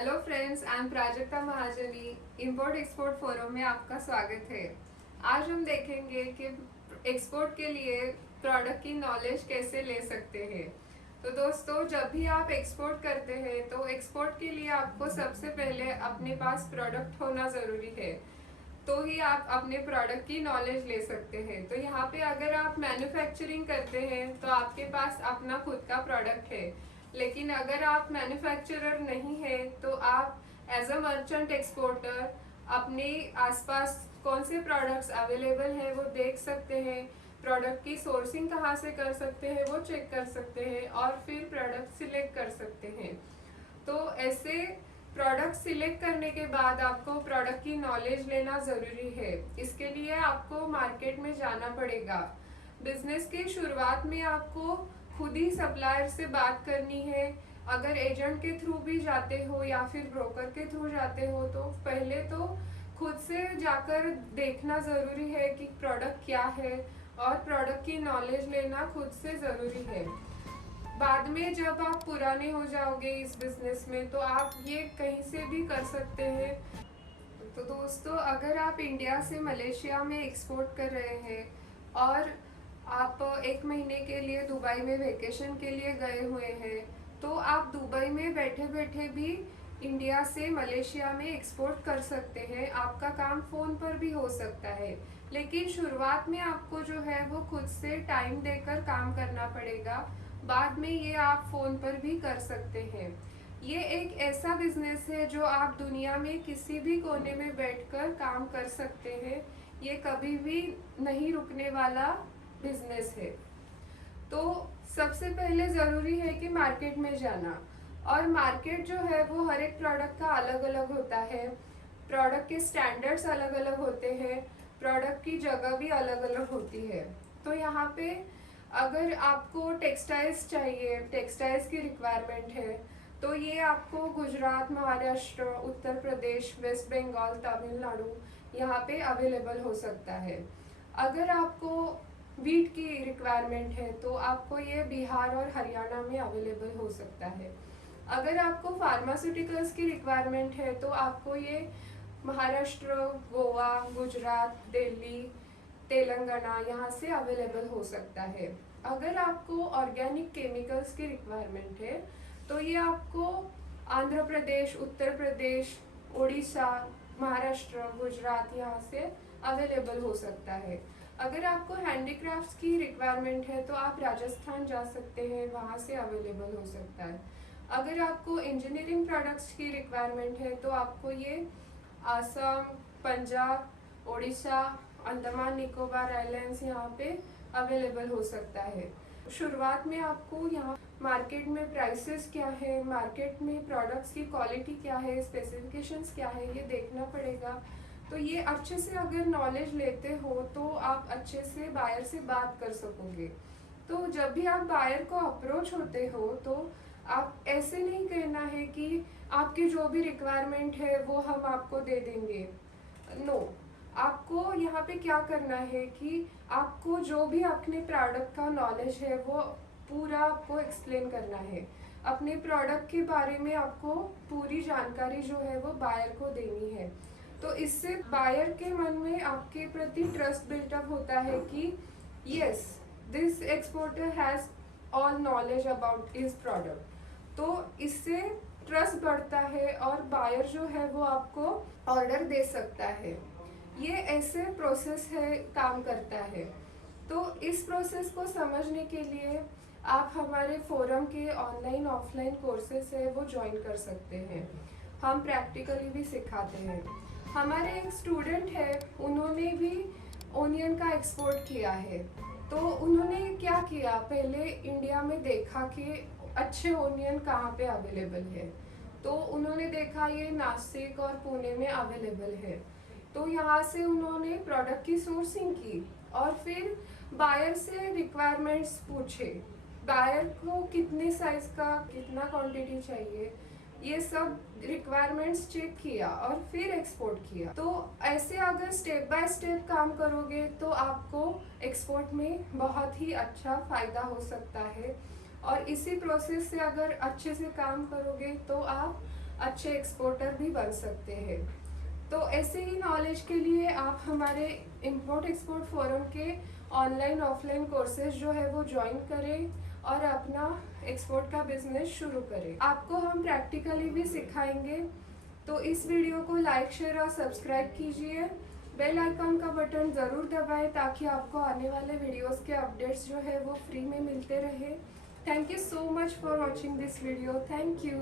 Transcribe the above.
Hello friends, I am Prajakta Mahajani. Import export forum में आपका स्वागत है। आज हम देखेंगे कि एक्सपोर्ट के लिए प्रोडक्ट की नॉलेज कैसे ले सकते हैं। तो दोस्तों, जब भी आप एक्सपोर्ट करते हैं तो एक्सपोर्ट के लिए आपको सबसे पहले अपने पास प्रोडक्ट होना ज़रूरी है, तो ही आप अपने प्रोडक्ट की नॉलेज ले सकते हैं। तो यहाँ पे अगर आप मैन्युफैक्चरिंग करते हैं तो आपके पास अपना खुद का प्रोडक्ट है, लेकिन अगर आप मैन्युफैक्चरर नहीं है तो आप एज अ मर्चेंट एक्सपोर्टर अपने आसपास कौन से प्रोडक्ट्स अवेलेबल हैं वो देख सकते हैं, प्रोडक्ट की सोर्सिंग कहाँ से कर सकते हैं वो चेक कर सकते हैं और फिर प्रोडक्ट सिलेक्ट कर सकते हैं। तो ऐसे प्रोडक्ट सिलेक्ट करने के बाद आपको प्रोडक्ट की नॉलेज लेना ज़रूरी है। इसके लिए आपको मार्केट में जाना पड़ेगा। बिजनेस की शुरुआत में आपको खुद ही सप्लायर से बात करनी है। अगर एजेंट के थ्रू भी जाते हो या फिर ब्रोकर के थ्रू जाते हो तो पहले तो खुद से जाकर देखना ज़रूरी है कि प्रोडक्ट क्या है, और प्रोडक्ट की नॉलेज लेना खुद से ज़रूरी है। बाद में जब आप पुराने हो जाओगे इस बिजनेस में तो आप ये कहीं से भी कर सकते हैं। तो दोस्तों, अगर आप इंडिया से मलेशिया में एक्सपोर्ट कर रहे हैं और आप एक महीने के लिए दुबई में वेकेशन के लिए गए हुए हैं, तो आप दुबई में बैठे बैठे भी इंडिया से मलेशिया में एक्सपोर्ट कर सकते हैं। आपका काम फ़ोन पर भी हो सकता है, लेकिन शुरुआत में आपको जो है वो खुद से टाइम देकर काम करना पड़ेगा। बाद में ये आप फ़ोन पर भी कर सकते हैं। ये एक ऐसा बिजनेस है जो आप दुनिया में किसी भी कोने में बैठकर काम कर सकते हैं। ये कभी भी नहीं रुकने वाला बिजनेस है। तो सबसे पहले ज़रूरी है कि मार्केट में जाना, और मार्केट जो है वो हर एक प्रोडक्ट का अलग अलग होता है। प्रोडक्ट के स्टैंडर्ड्स अलग अलग होते हैं, प्रोडक्ट की जगह भी अलग अलग होती है। तो यहाँ पे अगर आपको टेक्सटाइल्स चाहिए, टेक्सटाइल्स की रिक्वायरमेंट है, तो ये आपको गुजरात, महाराष्ट्र, उत्तर प्रदेश, वेस्ट बंगाल, तमिलनाडु यहाँ पे अवेलेबल हो सकता है। अगर आपको वीट की रिक्वायरमेंट है तो आपको ये बिहार और हरियाणा में अवेलेबल हो सकता है। अगर आपको फार्मास्यूटिकल्स की रिक्वायरमेंट है तो आपको ये महाराष्ट्र, गोवा, गुजरात, दिल्ली, तेलंगाना यहाँ से अवेलेबल हो सकता है। अगर आपको ऑर्गेनिक केमिकल्स की रिक्वायरमेंट है तो ये आपको आंध्र प्रदेश, उत्तर प्रदेश, उड़ीसा, महाराष्ट्र, गुजरात यहाँ से अवेलेबल हो सकता है। अगर आपको हैंडीक्राफ्ट्स की रिक्वायरमेंट है तो आप राजस्थान जा सकते हैं, वहाँ से अवेलेबल हो सकता है। अगर आपको इंजीनियरिंग प्रोडक्ट्स की रिक्वायरमेंट है तो आपको ये आसाम, पंजाब, उड़ीसा, अंडमान निकोबार आइलैंड्स यहाँ पे अवेलेबल हो सकता है। शुरुआत में आपको यहाँ मार्केट में प्राइसेस क्या है, मार्केट में प्रोडक्ट्स की क्वालिटी क्या है, स्पेसिफिकेशंस क्या है, ये देखना पड़ेगा। तो ये अच्छे से अगर नॉलेज लेते हो तो आप अच्छे से बायर से बात कर सकोगे। तो जब भी आप बायर को अप्रोच होते हो तो आप ऐसे नहीं कहना है कि आपकी जो भी रिक्वायरमेंट है वो हम आपको दे देंगे। नो, आपको यहाँ पे क्या करना है कि आपको जो भी अपने प्रोडक्ट का नॉलेज है वो पूरा आपको एक्सप्लेन करना है। अपने प्रोडक्ट के बारे में आपको पूरी जानकारी जो है वो बायर को देनी है। तो इससे बायर के मन में आपके प्रति ट्रस्ट बिल्टअप होता है कि yes, this exporter has all knowledge about his product. तो इससे ट्रस्ट बढ़ता है और बायर जो है वो आपको ऑर्डर दे सकता है। ये ऐसे प्रोसेस है, काम करता है। तो इस प्रोसेस को समझने के लिए आप हमारे फोरम के ऑनलाइन ऑफलाइन कोर्सेस है वो ज्वाइन कर सकते हैं। हम प्रैक्टिकली भी सिखाते हैं। हमारे एक स्टूडेंट है, उन्होंने भी ओनियन का एक्सपोर्ट किया है। तो उन्होंने क्या किया, पहले इंडिया में देखा कि अच्छे ओनियन कहाँ पे अवेलेबल है। तो उन्होंने देखा ये नासिक और पुणे में अवेलेबल है। तो यहाँ से उन्होंने प्रोडक्ट की सोर्सिंग की और फिर बायर से रिक्वायरमेंट्स पूछे, बायर को कितने साइज का कितना क्वांटिटी चाहिए, ये सब रिक्वायरमेंट्स चेक किया और फिर एक्सपोर्ट किया। तो ऐसे अगर स्टेप बाय स्टेप काम करोगे तो आपको एक्सपोर्ट में बहुत ही अच्छा फ़ायदा हो सकता है। और इसी प्रोसेस से अगर अच्छे से काम करोगे तो आप अच्छे एक्सपोर्टर भी बन सकते हैं। तो ऐसे ही नॉलेज के लिए आप हमारे इम्पोर्ट एक्सपोर्ट फोरम के ऑनलाइन ऑफलाइन कोर्सेज जो है वो ज्वाइन करें और अपना एक्सपोर्ट का बिजनेस शुरू करें। आपको हम प्रैक्टिकली भी सिखाएंगे। तो इस वीडियो को लाइक शेयर और सब्सक्राइब कीजिए। बेल आइकन का बटन ज़रूर दबाएं ताकि आपको आने वाले वीडियोस के अपडेट्स जो है वो फ्री में मिलते रहे। Thank you so much for watching this video. Thank you.